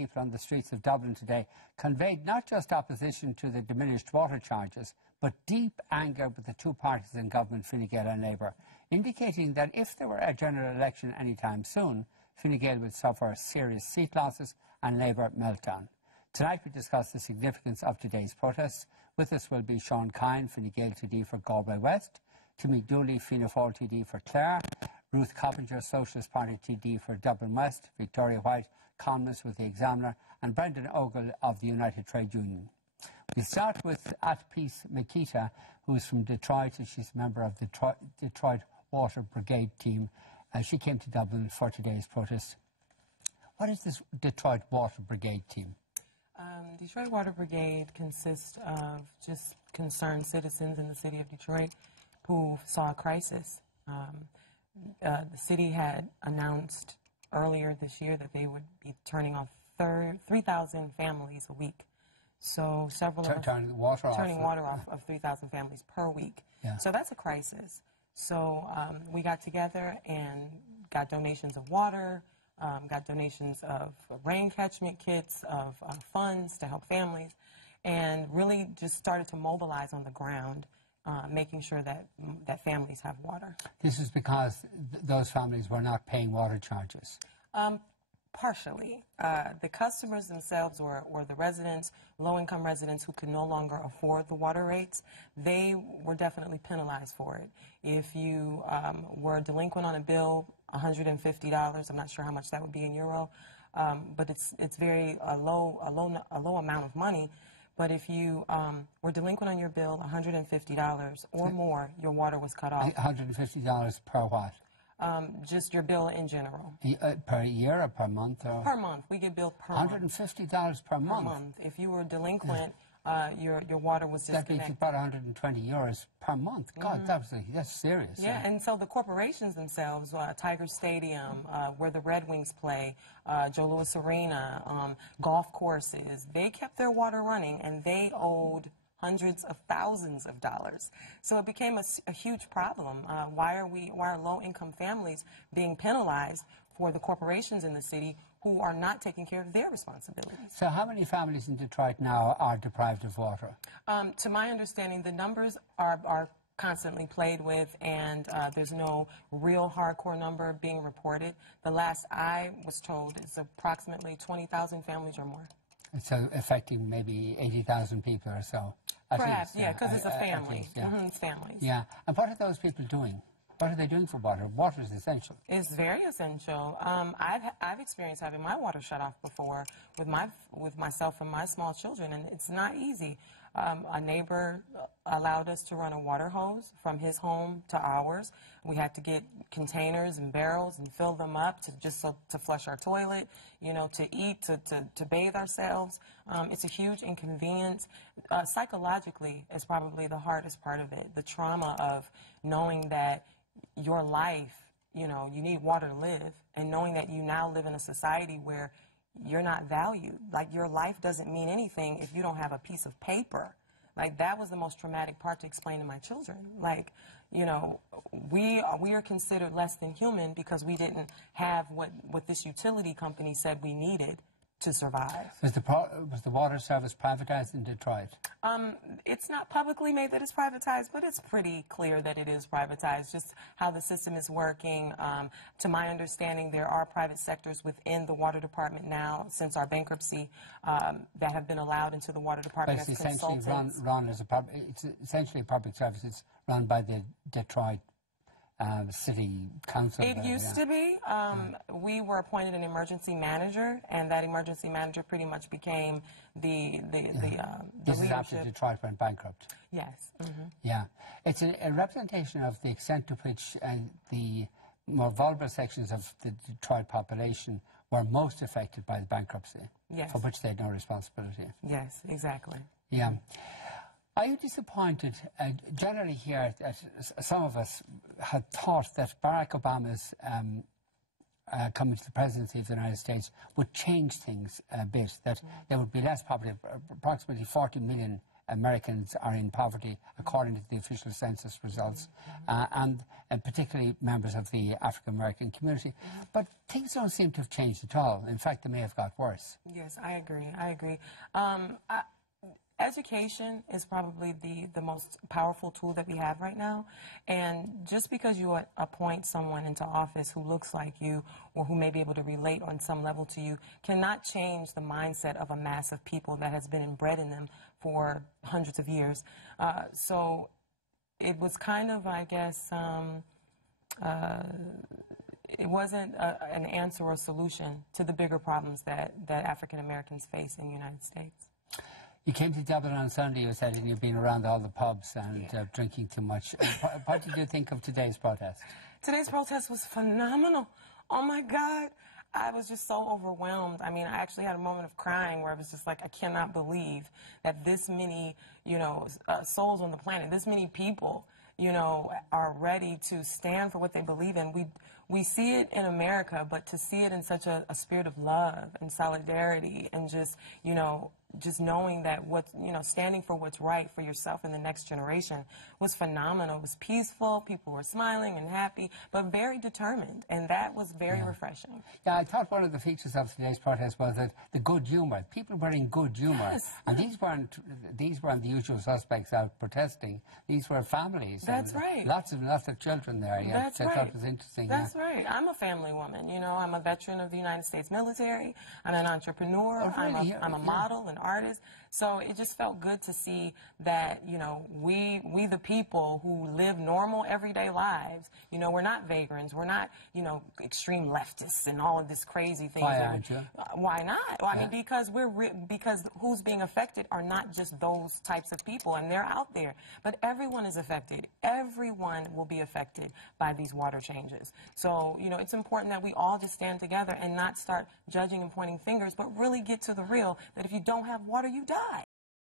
people on the streets of Dublin today conveyed not just opposition to the diminished water charges, but deep anger with the two parties in government, Fine Gael and Labour, indicating that if there were a general election anytime soon, Fine Gael would suffer serious seat losses and Labour meltdown. Tonight we discuss the significance of today's protests. With us will be Sean Kine, Fine Gael TD for Galway West, Timmy Dooley, Fianna Fáil TD for Clare, Ruth Coppinger, Socialist Party TD for Dublin West, Victoria White, columnist with The Examiner, and Brendan Ogle of the United Trade Union. We start with Atpeace Makita, who is from Detroit, and she's a member of the Detroit Water Brigade team. She came to Dublin for today's protest. What is this Detroit Water Brigade team? Detroit Water Brigade consists of just concerned citizens in the city of Detroit who saw a crisis. The city had announced earlier this year that they would be turning off 3,000 families a week. So several of us turning water off of 3,000 families per week. Yeah. So that's a crisis. So we got together and got donations of water, got donations of rain catchment kits, of funds to help families, and really just started to mobilize on the ground, making sure that families have water. This is because those families were not paying water charges? Partially. The customers themselves were the residents, low-income residents who could no longer afford the water rates. They were definitely penalized for it. If you were delinquent on a bill, $150, I'm not sure how much that would be in euro, but it's very a low amount of money. But if you were delinquent on your bill, $150 or more, your water was cut off. $150 per what? Just your bill in general. Per year or per month? Or? Per month. We get billed per month. $150 per month? Per month. If you were delinquent, your water was disconnected. That means about €120 per month. God, that's serious. Yeah, and so the corporations themselves, Tiger Stadium, where the Red Wings play, Joe Louis Arena, golf courses, they kept their water running, and they owed hundreds of thousands of dollars. So it became a huge problem. Why are low-income families being penalized for the corporations in the city who are not taking care of their responsibilities? So how many families in Detroit now are deprived of water? To my understanding, the numbers are constantly played with, and there's no real hardcore number being reported. The last I was told is approximately 20,000 families or more. So affecting maybe 80,000 people or so. Perhaps, yeah, because it's a family. Least, yeah. It's families. Yeah. And what are those people doing? What are they doing for water? Water is essential. It's very essential. I've experienced having my water shut off before with myself and my small children, and it's not easy. A neighbor allowed us to run a water hose from his home to ours. We had to get containers and barrels and fill them up to flush our toilet, you know, to eat, to bathe ourselves. It's a huge inconvenience. Psychologically, is probably the hardest part of it. The trauma of knowing that your life, you know, you need water to live, and knowing that you now live in a society where you're not valued. Like, your life doesn't mean anything if you don't have a piece of paper. Like, that was the most traumatic part to explain to my children. Like, you know, we are considered less than human because we didn't have what this utility company said we needed to survive. Was the water service privatized in Detroit? It's not publicly made that it's privatized, but it's pretty clear that it is privatized, just how the system is working. To my understanding, there are private sectors within the water department now, since our bankruptcy, that have been allowed into the water department as consultants. It's essentially a public service. It's run by the Detroit city council. It used to be. We were appointed an emergency manager, and that emergency manager pretty much became the This is leadership. after Detroit went bankrupt. Yes. Mm-hmm. Yeah. It's a representation of the extent to which the more vulnerable sections of the Detroit population were most affected by the bankruptcy, yes, for which they had no responsibility. Yes, exactly. Yeah. Are you disappointed, generally here, that some of us had thought that Barack Obama's coming to the presidency of the United States would change things a bit, that there would be less poverty, approximately 40 million Americans are in poverty, according to the official census results, and particularly members of the African American community. But things don't seem to have changed at all. In fact, they may have got worse. Yes, I agree. I agree. Education is probably the most powerful tool that we have right now. And just because you appoint someone into office who looks like you or who may be able to relate on some level to you cannot change the mindset of a mass of people that has been inbred in them for hundreds of years. So it was kind of, I guess, it wasn't an answer or solution to the bigger problems that African Americans face in the United States. You came to Dublin on Sunday, you said, and you've been around all the pubs and drinking too much. What did you think of today's protest? Today's protest was phenomenal. Oh, my God. I was just so overwhelmed. I mean, I actually had a moment of crying where I was just like, I cannot believe that this many, souls on the planet, this many people, are ready to stand for what they believe in. We see it in America, but to see it in such a spirit of love and solidarity and just knowing that standing for what's right for yourself and the next generation was phenomenal. It was peaceful. People were smiling and happy, but very determined, and that was very refreshing. Yeah, I thought one of the features of today's protest was that the good humour. People were in good humour, and these weren't the usual suspects out protesting. These were families. That's right. Lots of children there. Yeah, That's right. I thought it was interesting. That's right. I'm a family woman. I'm a veteran of the United States military. I'm an entrepreneur. Oh, really? I'm a model, an artist. So it just felt good to see that, we the people who live normal everyday lives, we're not vagrants, we're not, extreme leftists and all of this crazy thing. Why aren't you? Why not? Well, I mean, because who's being affected are not just those types of people, and they're out there. But everyone is affected. Everyone will be affected by these water changes. So, it's important that we all just stand together and not start judging and pointing fingers, but really get to the real, that if you don't have water, you die.